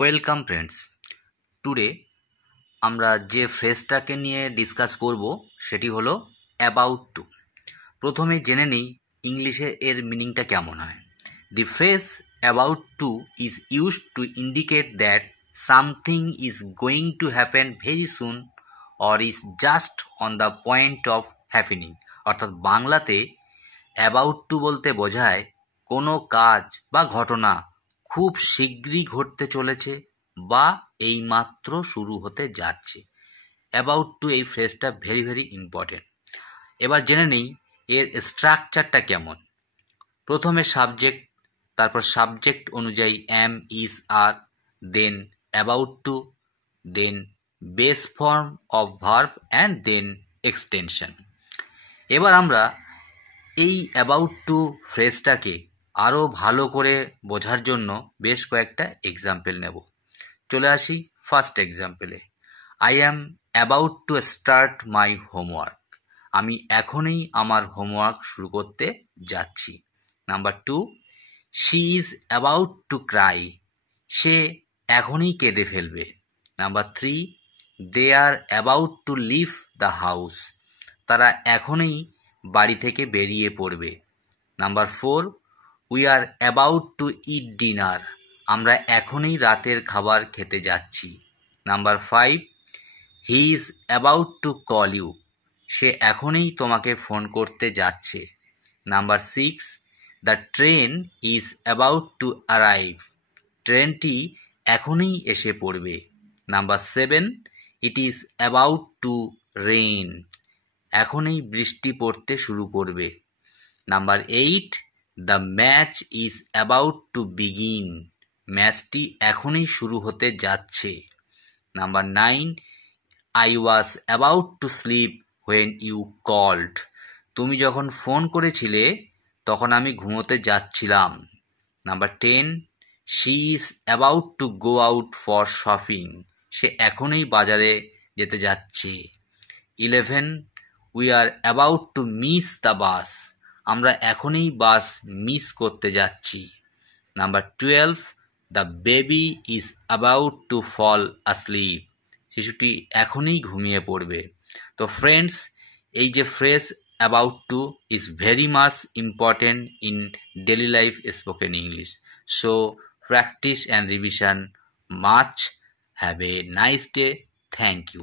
Welcome friends. Today আমরা যে ফ্রেজটাকে নিয়ে ডিসকাস করব সেটি হলো অ্যাবাউট টু। প্রথমে জেনে নিই ইংলিশে এর মিনিংটা কেমন হয়। The phrase about to is used to indicate that something is going to happen very soon or is just on the point of happening. অর্থাৎ বাংলাতে অ্যাবাউট টু বলতে বোঝায় কোনো কাজ বা ঘটনা খুব শীঘ্রই ঘটতে চলেছে বা এইমাত্র শুরু হতে যাচ্ছে। অ্যাবাউট টু এই ফ্রেজটা ভেরি ভেরি ইম্পর্টেন্ট। এবার জেনে নেই এর স্ট্রাকচারটা কেমন। প্রথমে সাবজেক্ট, তারপর সাবজেক্ট অনুযায়ী am, is, are, then about to, then base form of verb and then extension. এবার আমরা এই অ্যাবাউট টু ফ্রেজটাকে আরও ভালো করে বোঝার জন্য বেশ কয়েকটা এক্সাম্পল নেব। চলে আসি ফার্স্ট এক্সাম্পলে। I am about to start my homework. আমি এখনই আমার হোমওয়ার্ক শুরু করতে যাচ্ছি। Number 2, she is about to cry. সে এখনই কেঁদে ফেলবে। Number 3, they are about to leave the house. তারা এখনই বাড়ি থেকে বেরিয়ে পড়বে। Number 4, we are about to eat dinner. আমরা এখনই রাতের খাবার খেতে যাচ্ছি। Number 5, he is about to call you. সে এখনই তোমাকে ফোন করতে যাচ্ছে। Number 6, the train is about to arrive. ট্রেনটি এখনই এসে পড়বে। Number 7, it is about to rain. এখনই বৃষ্টি পড়তে শুরু করবে। Number 8, the match is about to begin. ম্যাচটি এখনই শুরু হতে যাচ্ছে। Number 9, I was about to sleep when you called. তুমি যখন ফোন করেছিলে তখন আমি ঘুমোতে যাচ্ছিলাম। Number 10, she is about to go out for shopping. সে এখনই বাজারে যেতে যাচ্ছে। 11, we are about to miss the bus. আমরা এখনই বাস মিস করতে যাচ্ছি। Number 12, the baby is about to fall asleep. শিশুটি এখনই ঘুমিয়ে পড়বে। তো ফ্রেন্ডস, এই যে phrase about to is very much important in daily life spoken English. So practice and revision much. Have a nice day. Thank you.